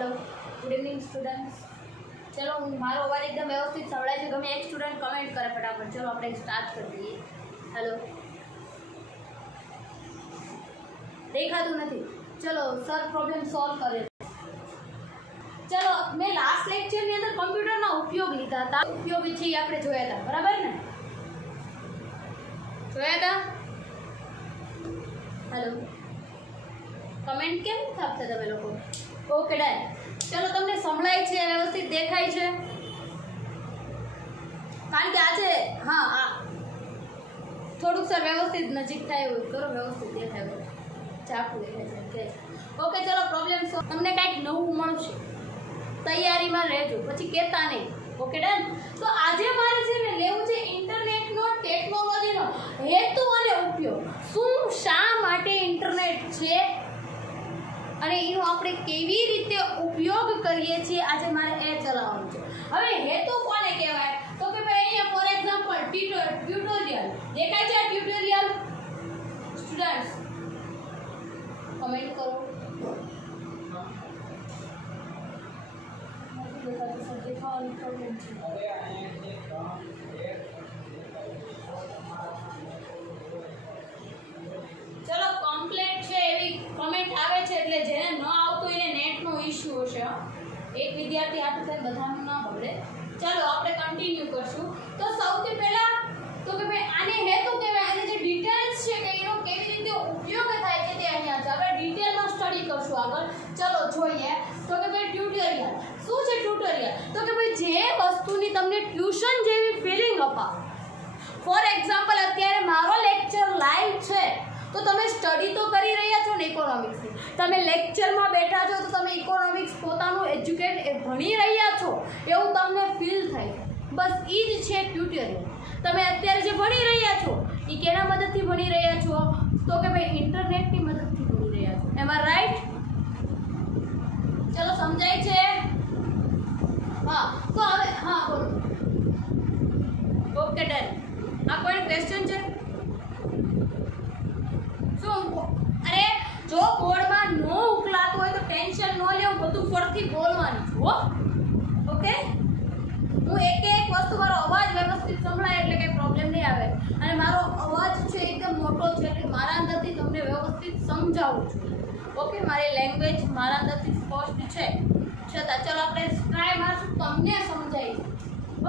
Hello good evening students. चलो मारो अवाज एकदम व्यवस्थित संभळाय छे। गमे एक स्टूडेंट कमेंट करे फटाफट। चलो આપણે स्टार्ट कर दीए। हेलो देखाતું નથી। चलो सर प्रॉब्लम सॉल्व करे। चलो मैं लास्ट लेक्चर ની અંદર કમ્પ્યુટર ના ઉપયોગ લીધા હતા। ઉપયોગી છે આપણે જોયા હતા, બરાબર ને? જોયા હતા? हेलो कमेंट केम छापता તમે લોકો? Okay done. चलो તમને સંભળાય છે, વ્યવસ્થિત દેખાય છે? કારણ કે આજે હા થોડુંક સર વ્યવસ્થિત નજીક થાય એવું કરો, વ્યવસ્થિત દેખાય એવું ચાકુ દેખાય છે। ઓકે ચલો પ્રોબ્લેમ સોલ્વ। તમને કંઈક નવું મળશે, તૈયારીમાં રહેજો, પછી કહેતા નહીં। Okay done. તો આજે મારે છે ને લેવું છે ઇન્ટરનેટનો ટેકનોલોજીનો હેતુ અને ઉપયોગ। શું શા માટે ઇન્ટરનેટ છે અને એનો આપણે કેવી રીતે ઉપયોગ કરીએ છીએ, આજે મારે એ ચલાવવાનું છે। હવે હેતુ કોને કહેવાય? તો કે ભાઈ અહીંયા ફોર એક્ઝામ્પલ ટ્યુટોરિયલ દેખાય છે। ટ્યુટોરિયલ સ્ટુડન્ટ્સ કમેન્ટ કરો। चलो कम्प्लीट છે એવી કમેન્ટ આવે છે, એટલે જેને ન આવતો એને નેટનો ઇશ્યુ હશે। એક વિદ્યાર્થી આપે છે, બધાનું ના બગડે। ચલો આપણે કન્ટિન્યુ કરશું। તો સૌથી પહેલા તો કે ભાઈ આને હેતુ કહેવાય, અને જે ડિટેલ્સ છે કે એનો કેવી રીતે ઉપયોગ થાય છે તે અહીંયા છે। આપણે ડિટેલમાં સ્ટડી કરશું આગળ। ચલો જોઈએ। તો કે ભાઈ ટ્યુટોરિયલ શું છે? ટ્યુટોરિયલ તો કે ભાઈ જે વસ્તુની તમને ટ્યુશન જેવી ફીલિંગ અપાવે। ફોર એક્ઝામ્પલ અત્યારે મારો લેક્ચર લાઈવ છે તો તમે સ્ટડી તો કરી રહ્યા છો ને ઇકોનોમિક્સની, તમે લેક્ચરમાં બેઠા છો તો તમે ઇકોનોમિક્સ પોતાનું ભણી રહ્યા છો એવું તમને ફીલ થાય। બસ એ જ છે ટ્યુટોરિયલ। તમે અત્યારે જે ભણી રહ્યા છો એ કેના મદદથી ભણી રહ્યા છો? તો કે ભાઈ ઇન્ટરનેટની મદદથી ભણી રહ્યા છો। એમ આર રાઈટ? ચલો સમજાય છે? હા તો હવે હા બોલો। Okay done. આ કોઈ ક્વેશ્ચન છે? अरे जो बोर्ड में नो उकलातो હોય તો ટેન્શન ન લેવું, બધું ફરથી બોલવાનું છે હો। ઓકે હું એક એક વસ્તુ મારો અવાજ વ્યવસ્થિત સંભળાય એટલે કઈ પ્રોબ્લેમ નહીં આવે, અને મારો અવાજ છે એકદમ મોટો છે એટલે મારા અંદરથી તમને વ્યવસ્થિત સમજાવું છું। ઓકે મારી લેંગ્વેજ મારા અંદરથી સ્પષ્ટ છે છતાં ચલો આપણે ટ્રાય મારશું તમને સમજાય।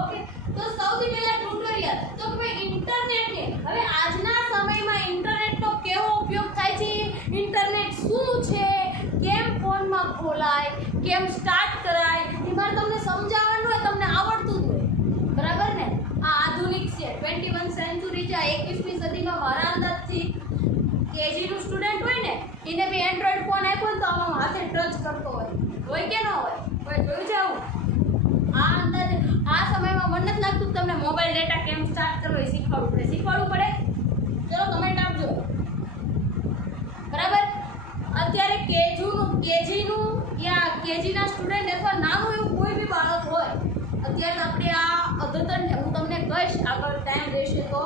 ઓકે તો સૌથી પહેલા ટ્યુટોરિયલ તો કે ઇન્ટરનેટ ને હવે આજના સમયમાં ઇન્ટરનેટનો કેવો ઉપયોગ થાય છે, ઇન્ટરનેટ શું છે, કેમ ફોનમાં ખોલાય, કેમ સ્ટાર્ટ કરાય, એ મારે તમને સમજાવવાનું હોય, તમને આવડતું જ હોય, બરાબર ને? આ આધુનિક છે, 21 સેન્ચુરી છે, 21મી સદીમાં મારા અંદાજથી કેજી નું સ્ટુડન્ટ હોય ને એને બી એન્ડ્રોઈડ ફોન આપ્યો તો આમાં હાથે ટચ કરતો હોય કે ન હોય? કોઈ જોયું છે આવું? આ અંદાજે આ સમયમાં મને નથી લાગતું તમને મોબાઈલ ડેટા કેમ સ્ટાર્ટ કરવો એ શીખવાડવું પડે। ચલો કમેન્ટ આપજો, બરાબર? અત્યારે કેજીનું યા કેજીના સ્ટુડન્ટ અથવા નાનું એવું કોઈ બી બાળક હોય, અત્યારે આપણે આ અદ્યતન હું તમને કહીશ આગળ ટાઈમ રહેશે તો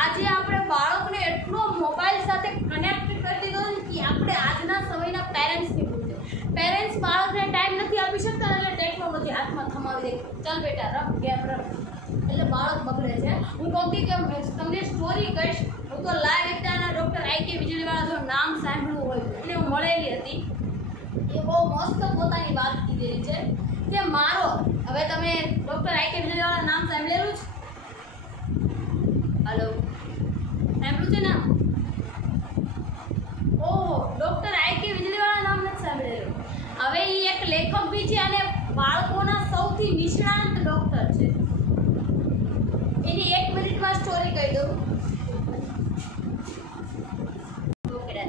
આજે આપણે બાળકને એટલો મોબાઈલ સાથે કનેક્ટ કરી દીધો કે આપણે આજના સમયના પેરેન્ટ્સની ભૂલ છે। પેરેન્ટ્સ બાળકને ટાઈમ નથી આપી શકતા એટલે ટેકનોલોજી હાથમાં થમાવી દે, ચાલ બેટા રમ ગેમ રમ, એટલે બાળક બગડે છે। હું કહું કે તમને સ્ટોરી કહીશ। હું તો લાઈવ એકતાના ડૉક્ટર આઈ.કે. વીજળીવાળા જો નામ સાંભળ્યું હોય એટલે હું મળેલી હતી, એ બહુ મસ્ત પોતાની વાત કીધેલી છે કે મારો હવે તમે ડૉક્ટર આઈ.કે. વીજળીવાળા નામ સાંભળેલું છે? हेलो સાંભળ્યું છે નામ? ઓહો ડૉક્ટર આઈ.કે. વીજળીવાળા નામ નથી સાંભળેલું। હવે એ એક લેખક બી છે અને બાળકોના સૌથી નિષ્ણાંત ડૉક્ટર છે। એની 1 મિનિટમાં સ્ટોરી કહી દઉં। ઓકે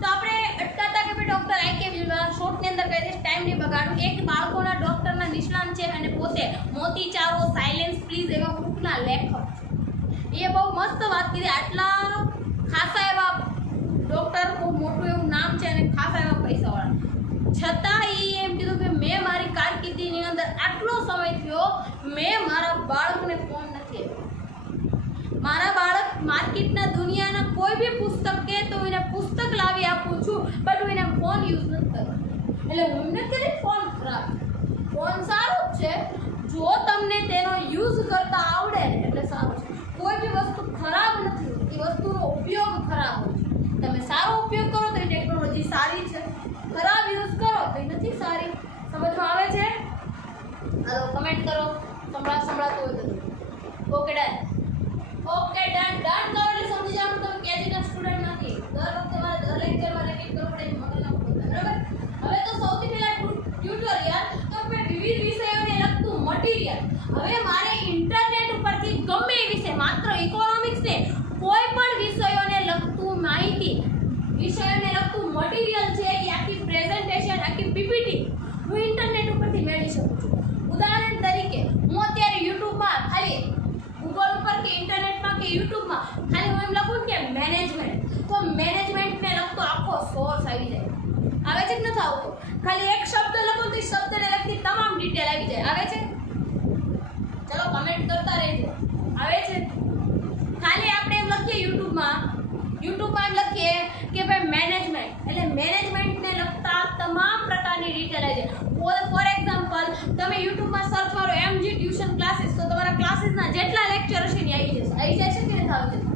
તો આપણે અટકાતા કે ડૉક્ટર આઈ.કે. વીજળીવાળા શોર્ટની અંદર કહી દઈશ, ટાઈમ નહીં બગાડું। એક બાળકોના ડૉક્ટરના નિષ્ણાંત છે અને પોતે મોતીચારો, સાયલેન્સ પ્લીઝ એવા બુકના લેખક છે। એ બહુ મસ્ત વાત કીધી। આટલા ખાસા એવા ડૉક્ટર, બહુ મોટું એવું નામ છે અને ખાસા એવા પૈસાવાળા, છતાં એ એમ કીધું કે મેં મારી કારકિર્દીની અંદર આટલો સમય થયો મેં મારા બાળકને ફોન નથી આપ્યો। મારા બાળક માર્કેટના દુનિયાના કોઈ બી પુસ્તક કે તો એને પુસ્તક લાવી આપું છું, બટ હું એને ફોન યુઝ નથી કરતો। એટલે હું એમને કે ફોન ખરાબ, ફોન સારો જ છે જો તમને તેનો યુઝ કરતા આવડે ને એટલે સારું છે. કોઈ બી વસ્તુ ખરાબ નથી, એ વસ્તુનો ઉપયોગ ખરાબ હોય છે. તમે સારો ઉપયોગ કરો તો એ ટેકનોલોજી સારી છે, ખરાબ યુઝ કરો તો એ નથી સારી. સમજમાં આવે છે? હાલો કમેન્ટ કરો સંભળાતું હોય તો. Okay done, okay done. Done કરો એટલે સમજી જાવ તમે કેજીના સ્ટુડન્ટ નથી. દર વખતે મારે દર લેક્ચરમાં રિપીટ કરવું પડે, મગજ ના પડે, બરાબર? હવે તો સૌથી પહેલા ટ્યુટોરિયલ તો વિવિધ વિષયોને લગતું મટીરીયલ. હવે મારે ઇન્ટરનેટ ઉપરથી ગમે એ વિષય, માત્ર ઇકોનોમિક્સ ને કોઈ પણ વિષયોને લગતું માહિતી, વિષયોને લગતું મટીરીયલ છે, એ આખી પ્રેઝન્ટેશન, આખી પીપીટી હું ઇન્ટરનેટ ઉપરથી મેળવી શકું છું. ઉદાહરણ તરીકે હું અત્યારે યુટ્યુબમાં ખાલી ગૂગલ ઉપર કે ઇન્ટરનેટમાં કે યુટ્યુબમાં ખાલી હું એમ લખું કે મેનેજમેન્ટ, તો મેનેજમેન્ટને લગતો આખો સોર્સ આવી જાય. આવે છે કે નથી આવતો? ખાલી એક શબ્દ લખો તો એ શબ્દને લગતી તમામ ડિટેલ આવી જાય. આવે છે? ચલો કમેન્ટ કરતા રહેજો. આવે છે? ખાલી આપણે એમ લખીએ યુટ્યુબમાં એમ લખીએ કે ભાઈ મેનેજમેન્ટ, એટલે મેનેજમેન્ટને લગતા તમામ પ્રકારની ડિટેલ આવી જાય. ફોર એક્ઝામ્પલ તમે યુટ્યુબમાં સર્ચ કરો એમજી ટ્યુશન ક્લાસીસ, તો તમારા ક્લાસીસના જેટલા લેક્ચર હશે ને આવી જશે. આવી જાય છે કે નથી આવી જશે?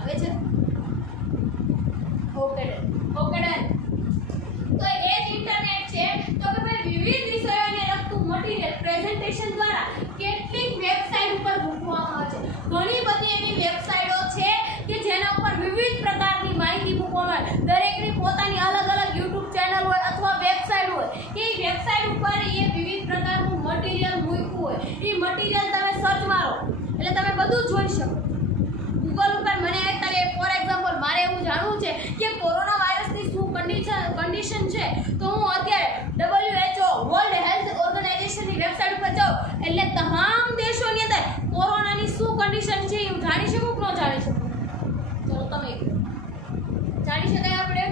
આવે છે? Okay done, okay done. તો એ જ ઇન્ટરનેટ છે. તો કે ભાઈ વિવિધ વિષયોને લગતું મટીરીયલ પ્રેઝન્ટેશન દ્વારા કેટલીક વેબસાઇટ ઉપર મૂકવામાં આવે છે. ઘણી બધી એવી વેબસાઇટો છે કે જેના ઉપર વિવિધ પ્રકારની માહિતી મૂકવામાં આવે. દરેકની પોતાની અલગ અલગ યુટ્યુબ ચેનલ હોય અથવા વેબસાઇટ હોય. એ વેબસાઇટ ઉપર એ વિવિધ પ્રકારનું મટીરીયલ મૂક્યું હોય. એ મટીરીયલ તમે સર્ચ મારો એટલે તમે બધું જોઈ શકો. ગૂગલ ઉપર મને અત્યારે ફોર એક્ઝામ્પલ મારે એવું જાણવું છે કે કોરોના વાયરસની શું કન્ડિશન છે, તો હું અત્યારે WHO વર્લ્ડ હેલ્થ ઓર્ગેનાઇઝેશનની વેબસાઇટ ઉપર જાઉં એટલે તમામ દેશોની અંદર કોરોનાની શું કન્ડિશન છે એ હું જાણી શકું કે ન જાણી શકું? ચલો તમે જાણી શકાય આપણે?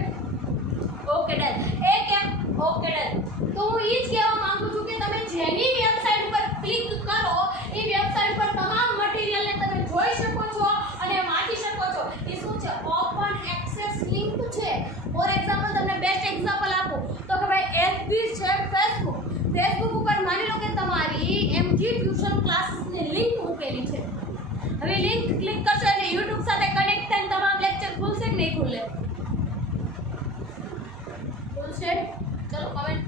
Okay done. એ કેમ? Okay done. તો હું એ જ કહેવા માંગુ છું કે તમે જેની વેબસાઇટ ઉપર ક્લિક કરો એ વેબસાઇટ પર તમામ મટીરીયલને તમે જોઈ શકો છો અને વાંચી શકો છો. એ શું છે? ઓપન એક્સેસ લિંક છે. ફોર એક્ઝામ્પલ તમને બેસ્ટ એક્ઝામ્પલ આપું તો કે ભાઈ FB છે, ફેસબુક ઉપર માની લો કે તમારી એમજી ટ્યુશન ક્લાસીસની લિંક મૂકેલી છે. હવે લિંક ક્લિક કરશો એટલે YouTube સાથે કનેક્ટ થઈને તમામ લેક્ચર ખુલશે કે નહીં ખુલે? ખુલશે? ચલો કમેન્ટ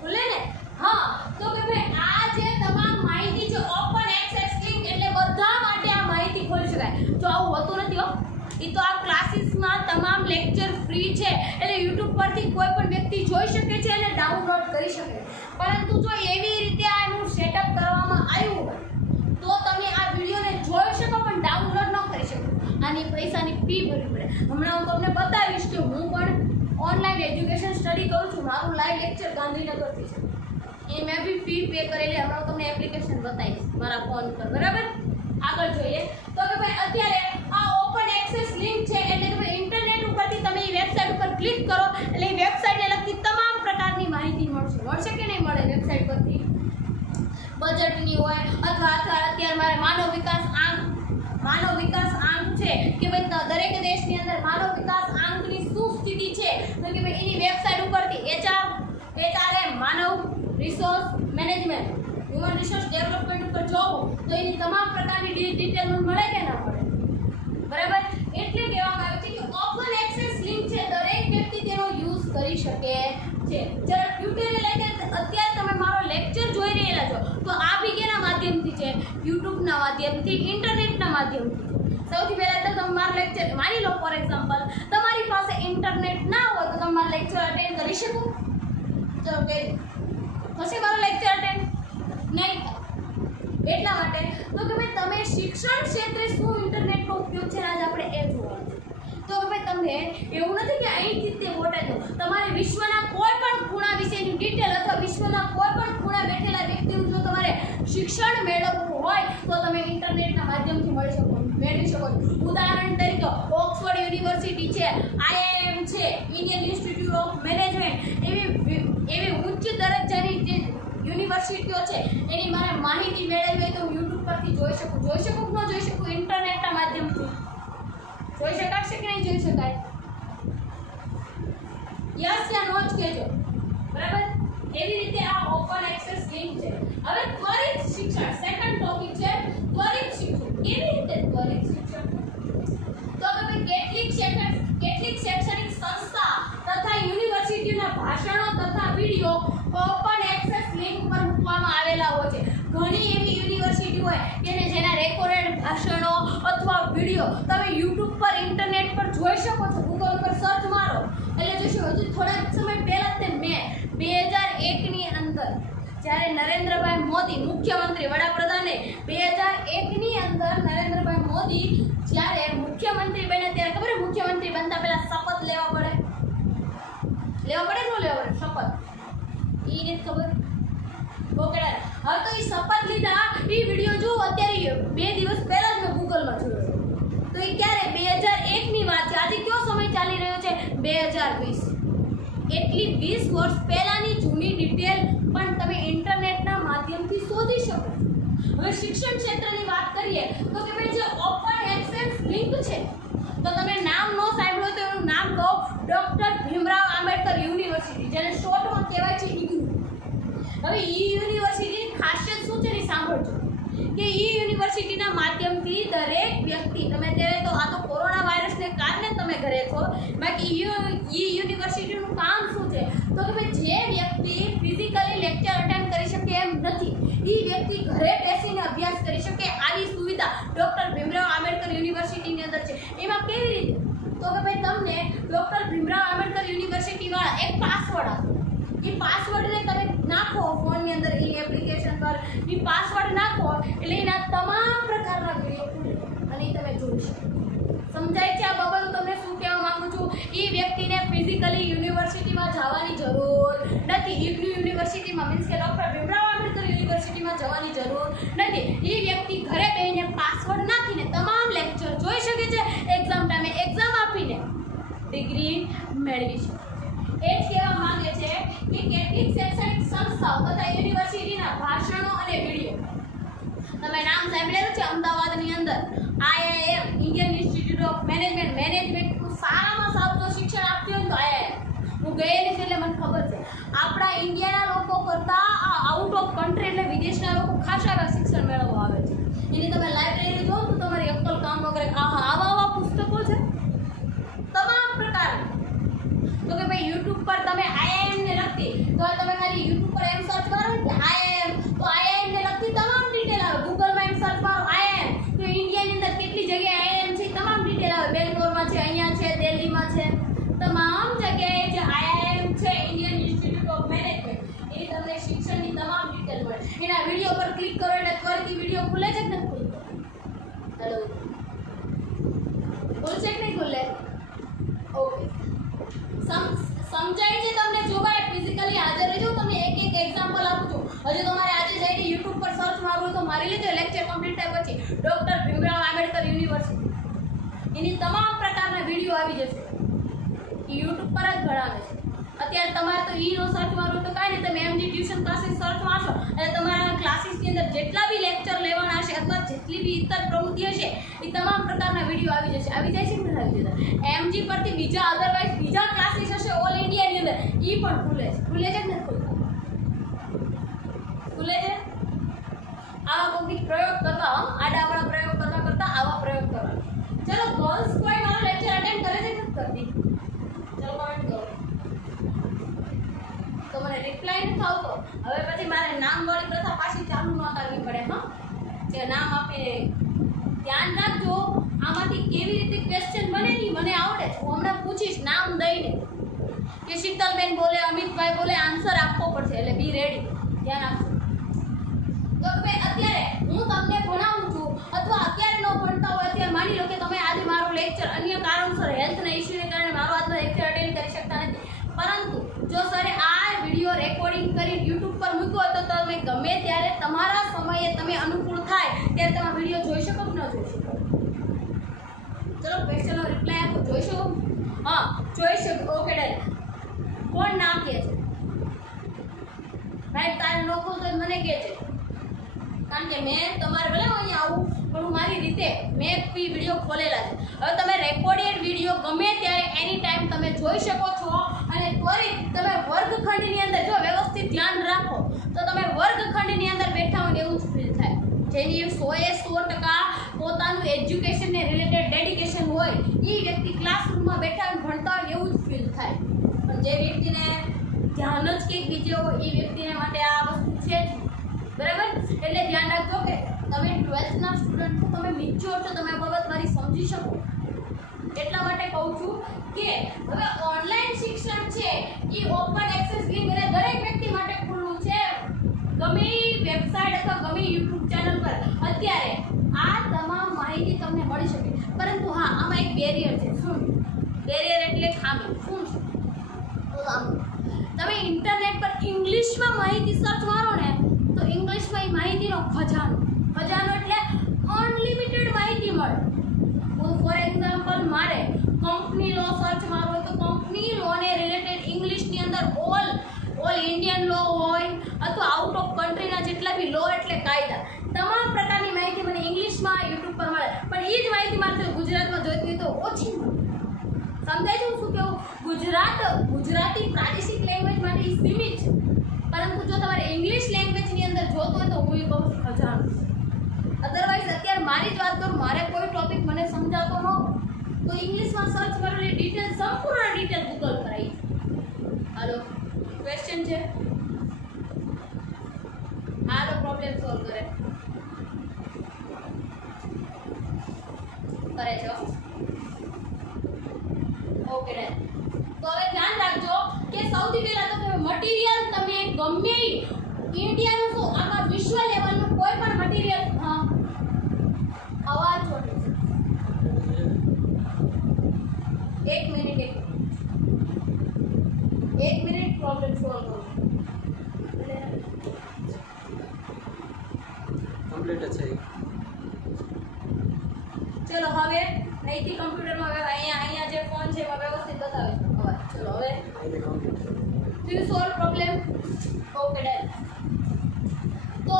ખુલે ને? હા. તો કે ભાઈ આ જે તમામ માહિતી છે ઓપન એક્સેસ લિંક એટલે બધા માટે આ માહિતી ખોલી શકાય. જો આવું હોતું નથી હો. એ તો આ ક્લાસીસમાં તમામ લેક્ચર ફ્રી છે એટલે YouTube પરથી કોઈ પણ વ્યક્તિ જોઈ શકે છે અને ડાઉનલોડ કરી શકે. પરંતુ જો એવી રીતે આનું સેટઅપ કરવામાં આવ્યું હોય તો તમે આ વિડીયોને જોઈ શકો પણ ડાઉનલોડ ન કરી શકો. આની પૈસાની ફી ભરવી પડે. હમણાં હું તમને બતાવીશ કે હું પણ ઓનલાઈન એજ્યુકેશન સ્ટડી કરું છું. મારું લાઈવ લેક્ચર ગાંધીનગરથી છે. એ મેં બી ફી પે કરેલી. હમણાં હું તમને એપ્લિકેશન બતાવીશ મારા ફોન પર, બરાબર? આગળ જોઈએ તો કે ભાઈ અત્યારે આ ઓપન એક્સેસ લિંક છે એટલે કે ભાઈ ઇન્ટરનેટ ઉપરથી તમે એ વેબસાઇટ ઉપર ક્લિક કરો એટલે એ વેબસાઇટને લગતી તમામ પ્રકારની માહિતી મળશે. મળશે કે નહીં મળે? વેબસાઇટ પરથી બજેટની હોય અથવા અત્યારે મારે માનવ વિકાસ આંક છે કે ભાઈ દરેક દેશની અંદર માનવ વિકાસ આંકની શું સ્થિતિ છે તો કે ભાઈ એની વેબસાઇટ ઉપરથી HRM માનવ resource management human resource development ઉપર જોવું તો એની તમામ પ્રકારની ડિટેલ મળે કે ના મળે? બરાબર? એટલે કહેવામાં આવે છે કે ઓપન એક્સેસ લિંક છે, દરેક વ્યક્તિ તેનો યુઝ કરી શકે છે. જ્યારે ટ્યુટોરિયલ અત્યારે તમે મારો લેક્ચર જોઈ રહેલા છો તો આ બી કેના માધ્યમથી છે? યુટ્યુબના માધ્યમથી, ઇન્ટરનેટના માધ્યમથી. સૌથી પહેલા તો તમે મારો લેક્ચર માની લો ફોર એક્ઝામ્પલ તમારી પાસે ઇન્ટરનેટ ના હોય તો તમે મારો લેક્ચર અટેન્ડ કરી શકો? ચલો કે પછી મારો લેક્ચર અટેન્ડ નહીં થાય. એટલા માટે તો કે ભાઈ તમે શિક્ષણ ક્ષેત્રે શું ઇન્ટરનેટનો ઉપયોગ છે આજ આપણે એ જોવાનું છે. તો કે ભાઈ તમને એવું નથી કે અહીંથી તે બોટાદ તમારે વિશ્વના કોઈ પણ ખૂણા વિશેની ડિટેલ અથવા વિશ્વના કોઈ પણ ખૂણા બેઠેલા વ્યક્તિનું જો તમારે શિક્ષણ મેળવવું હોય તો તમે ઇન્ટરનેટના માધ્યમથી મેળવી શકો છો. ઉદાહરણ તરીકે ઓક્સફર્ડ યુનિવર્સિટી છે, IIM છે, ઇન્ડિયન ઇન્સ્ટિટ્યૂટ ઓફ મેનેજમેન્ટ, એવી ઉચ્ચ દરજ્જાની જે યુનિવર્સિટીઓ છે એની મારે માહિતી મેળવવી હોય તો હું યુટ્યુબ પરથી જોઈ શકું કે ન જોઈ શકું? ઇન્ટરનેટના માધ્યમથી જોઈ શકાશે કે નહીં જોઈ શકાય? યસ યા નો જ કહેજો. બરાબર. એવી રીતે આ ઓપન એક્સેસ લિંક છે. હવે ત્વરિત શિક્ષણ સેકન્ડ ટોપિક છે ત્વરિત શિક્ષણ. કેવી રીતે ત્વરિત શિક્ષણ? તો કે કેટલીક શૈક્ષણિક સંસ્થા તથા યુનિવર્સિટીના ભાષણો તથા વિડિયો ઓપન એક્સેસ લિંક પર મૂકવામાં આવેલા હોય છે. ઘણી એવી યુનિવર્સિટી હોય કે જેના રેકોર્ડેડ ભાષણો અથવા વિડિયો તમે YouTube પર ઇન્ટરનેટ પર જોઈ શકો છો. ગૂગલ પર સર્ચ મારો એટલે જોશો. હજુ થોડાક સમય પહેલા જ મે 2001 ની અંદર જ્યારે નરેન્દ્રભાઈ મોદી મુખ્યમંત્રી વડાપ્રધાને 2001 ની અંદર નરેન્દ્રભાઈ મોદી જ્યારે મુખ્યમંત્રી બન્યા ત્યારે ખબર છે મુખ્યમંત્રી બનતા પહેલા શપથ લેવા પડે કે ન લેવા પડે? શપથ ઈ ને ખબર. ઓકે હવે તો ઈ શપથ લીધા ઈ વિડિયો જો અત્યારે 2 દિવસ પહેલા જ મેં ગૂગલમાં જોયો. તો ઈ ક્યારે 2001 ની વાત છે. આજે કયો સમય ચાલી રહ્યો છે? 2020. એટલી 20 વર્ષ પહેલાની જૂની ડિટેલ પણ તમે ઇન્ટરનેટના માધ્યમથી શોધી શકો. હવે શિક્ષણ ક્ષેત્રની વાત કરીએ તો કે ભાઈ જે ઓપન એક્સેસ લિંક છે તો તમે નામ ન સાંભળ્યું તો એનું નામ કહો. ડોક્ટર ભીમરાવ આંબેડકર યુનિવર્સિટી, જેને શોર્ટમાં કહેવાય છે IGNOU. હવે ઈ યુનિવર્સિટીની ખાસિયત શું છે એ સાંભળજો કે ઈ યુનિવર્સિટીના માધ્યમથી દરેક વ્યક્તિ, તમે અત્યારે તો આ તો કોરોના વાયરસને કારણે તમે ઘરે છો, બાકી ઈ યુનિવર્સિટીનું કામ શું છે તો કે ભાઈ જે વ્યક્તિ ફિઝિકલી લેક્ચર અટેન્ડ કરી શકે એમ નથી ઈ વ્યક્તિ ઘરે બેસીને અભ્યાસ કરી શકે. આવી સુવિધા ડોક્ટર ભીમરાવ આંબેડકર યુનિવર્સિટીની અંદર છે. એમાં કેવી રીતે? તો કે ભાઈ તમને ડોક્ટર ભીમરાવ આંબેડકર યુનિવર્સિટી વાળા એક પાસવર્ડ આપો. એ પાસવર્ડને તમે નાખો ફોનની અંદર એ એપ્લિકેશન પર, એ પાસવર્ડ નાખો એટલે એના તમામ પ્રકારના વિડીયો ખુલે અને એ તમે જોઈ શકો. સમજાય છે આ બાબત? તમને શું કહેવા માંગુ છું? એ વ્યક્તિને ફિઝિકલી યુનિવર્સિટીમાં જવાની જરૂર નથી. IGNOU યુનિવર્સિટીમાં મીન્સ કે ડોક્ટર ભીમરાવ આંબેડકર યુનિવર્સિટીમાં જવાની જરૂર નથી. એ વ્યક્તિ ઘરે બેસીને પાસવર્ડ નાખીને તમામ લેક્ચર જોઈ શકે છે. એક્ઝામ ટાઈમે એક્ઝામ આપીને ડિગ્રી મેળવી શકે. એ જ કહેવા માંગે છે કે કેટલીક શૈક્ષણિક સંસ્થાઓ તથા યુનિવર્સિટીના ભાષણો અને વિડીયો, તમે નામ સાંભળેલું છે અમદાવાદની અંદર IIM ઇન્ડિયન ઇન્સ્ટિટ્યૂટ ઓફ મેનેજમેન્ટનું સારામાં સારું જો શિક્ષણ આપતી હોય તો IIM. હું ગયેલી છું એટલે મને ખબર છે આપણા ઇન્ડિયાના લોકો કરતાં આઉટ ઓફ કન્ટ્રી એટલે વિદેશના લોકો ખાસા એવા શિક્ષણ મેળવવા આવે છે. એની તમે લાઇબ્રેરી જો તો તમારી અક્કલ કામ ન કરે. આવા પુસ્તકો છે તમામ પ્રકારના. તો કે ભાઈ YouTube પર તમે IIM ને લગતી તો તમે ખાલી YouTube પર એમ સર્ચ મારો કે IIM તો IIM ને લગતી તમામ ડિટેલ આવે. Google માં એમ સર્ચ મારો IIM તો ઇન્ડિયાની અંદર કેટલી જગ્યાએ IIM છે તમામ ડિટેલ આવે. બેંગ્લોરમાં છે, અહીંયા છે, દિલ્હીમાં છે, તમામ જગ્યાએ જે IIM છે ઇન્ડિયન ઇન્સ્ટિટ્યૂટ ઓફ મેનેજમેન્ટ એની તમને શિક્ષણની તમામ ડિટેલ મળે. એના વિડીયો પર ક્લિક કરો એટલે ત્વરિત વિડીયો ખુલે છે કે નથી ખુલતો? હેલો, ખુલશે કે નહીં ખુલે? ઓકે, સમજાય છે તમને? જો ભાઈ ફિઝિકલી હાજર રહેજો. તમને એક એક્ઝામ્પલ આપું છું. હજુ તમારે આજે જઈને YouTube પર સર્ચ મારવું તો મારી લેજો. લેક્ચર કમ્પ્લીટ થાય પછી ડોક્ટર ભીમરાવ આંબેડકર યુનિવર્સિટી એની તમામ પ્રકારના વિડીયો આવી જશે. YouTube પર જ ભણાવે છે. અત્યારે તમારે તો નો સર્ચ મારવું તો કાંઈ નહીં, તમે MG ટ્યુશન ક્લાસીસ સર્ચ મારશો એટલે તમારા ક્લાસીસની અંદર જેટલા બી લેક્ચર લેવાના હશે અથવા જેટલી બી ઇતર પ્રવૃત્તિ હશે એ તમામ પ્રકારના વિડીયો આવી જશે. આવી જાય છે કે નથી આવી જતા? MG પરથી બીજા અધરવાઇઝ બીજા ક્લાસીસ હશે ઓલ ઇન્ડિયાની અંદર એ પણ ખુલે છે. ખુલે છે કે નથી ખુલતા? ખુલે છે. આવા કોઈ પ્રયોગ કરવા, આડાવાળા પ્રયોગ કરવા કરતા આવા પ્રયોગ કરવા. ચલો, ગર્લ્સ કોઈ મારો લેક્ચર અટેન્ડ કરે છે કે નથી કરતી? ચલો કમેન્ટ કરો. તો મને રિપ્લાય નથી આવતો. હવે પછી મારે નામવાળી પ્રથા પાછી ચાલુ ન કરવી પડે. હા, જે નામ આપીને ધ્યાન રાખજો. આમાંથી કેવી રીતે ક્વેશ્ચન બને ને મને આવડે છે. હું હમણાં પૂછીશ નામ દઈને કે શીતલબેન બોલે, અમિતભાઈ બોલે, આન્સર આપવો પડશે એટલે બી રેડી. ધ્યાન આપજો. તો ભાઈ અત્યારે હું તમને ભણાવું છું અથવા અત્યારે ન ભણતા હોય, અત્યારે માની લો કે તમે આજે મારો લેક્ચર અન્ય કારણસર હેલ્થના ઇસ્યુને કારણે મારો આજનો લેક્ચર અટેન્ડ કરી શકતા નથી, પરંતુ જો સરે આ વિડીયો રેકોર્ડિંગ કરી YouTube પર મૂક્યો હોય તો તમે ગમે ત્યારે તમારા સમયે તમે અનુકૂળ થાય ત્યારે તમે વિડીયો જોઈ શકો કે ન જોઈ શકો? ચલો ક્વેશ્ચનનો રિપ્લાય આપો. જોઈ શકો? હા, જોઈ શકો. Okay, done. કોણ ના કહે છે? ભાઈ તારે ન ખોલ તો મને કહે છે, કારણ કે મેં તમારે ભલે અહીંયા આવું પણ હું મારી રીતે મેં વિડીયો ખોલેલા છે. હવે તમે રેકોર્ડેડ વિડીયો ગમે ત્યારે એની ટાઈમ તમે જોઈ શકો છો અને ત્વરિત તમે વર્ગખંડની અંદર જો જેની 100% પોતાનું એજ્યુકેશનને રિલેટેડ ડેડિકેશન હોય એ વ્યક્તિ ક્લાસરૂમમાં બેઠા ભણતા હોય એવું જ ફીલ થાય. પણ જે વ્યક્તિને ધ્યાન જ કંઈક બીજે હોય એ વ્યક્તિને માટે આ વસ્તુ છે જ. બરાબર? એટલે ધ્યાન રાખજો કે તમે 12th ના સ્ટુડન્ટ છો, તમે મેચ્યોર છો, તમે આ બાબત મારી સમજી શકો. એટલા માટે કહું છું કે હવે ઓનલાઈન શિક્ષણ છે એ ઓપન એક્સેસ લિંક અને દરેક વ્યક્તિ માટે ખુલ્લું છે. ગમે વેબસાઇટ અથવા ગમે યુટ્યુબ ચેનલ પર અત્યારે આ તમામ માહિતી તમને મળી શકે. પરંતુ હા, આમાં એક બેરિયર છે. શું બેરિયર? એટલે ખામી. શું છે? તમે ઇન્ટરનેટ પર ઇંગ્લિશમાં માહિતી સર્ચ મારો ને તો ઇંગ્લિશમાં એ માહિતીનો ખજાનો એટલે અનલિમિટેડ માહિતી મળે. ફોર એક્ઝામ્પલ, મારે કંપની લો સર્ચ મારવો હોય તો કંપની લોને રિલેટેડ ઇંગ્લિશની અંદર ઓલ ઇન્ડિયન લો હોય અથવા આઉટ ઓફ કન્ટ્રીના જેટલા બી લો એટલે કાયદા, તમામ પ્રકારની માહિતી મને ઇંગ્લિશમાં યુટ્યુબ પર મળે. પણ એ જ માહિતી મારે ગુજરાતમાં જોઈતી હોય તો ઓછી મળે. સમજાય છે શું કેવું? ગુજરાતી પ્રાદેશિક લેંગ્વેજ માટે એ સીમિત છે. પરંતુ જો તમારે ઇંગ્લિશ લેંગ્વેજની અંદર જોતો હોય તો હું એ કહું છું ખજાનો. અધરવાઇઝ અત્યારે મારી જ વાત કરું, મારે કોઈ ટોપિક મને સમજાતો ન તો ઇંગ્લિશમાં સર્ચ કરેલી ડિટેલ, સંપૂર્ણ ડિટેલ ગૂગલ પર આવી. હાલો, ક્વેશ્ચન છે? હાલો, પ્રોબ્લેમ સોલ્વ કરે છો? Okay done. તો હવે ધ્યાન રાખજો કે સૌથી પહેલા તો તમે મટીરીયલ તમે ગમે ઇન્ડિયાનું શું આખા વિશ્વ લેવલનું કોઈ પણ મટીરીયલ, હા અવાજ છોડો. એક મિનિટ પ્રોબ્લેમ સોલ્વ કરો. કમ્પ્લીટ છે. ચલો હવે અહીંથી કમ્પ્યુટરમાં હવે અહીંયા જે ફોન છે એમાં વ્યવસ્થિત બતાવે છે અવાજ. ચલો હવે you solve problem. Okay done. તો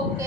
ઓકે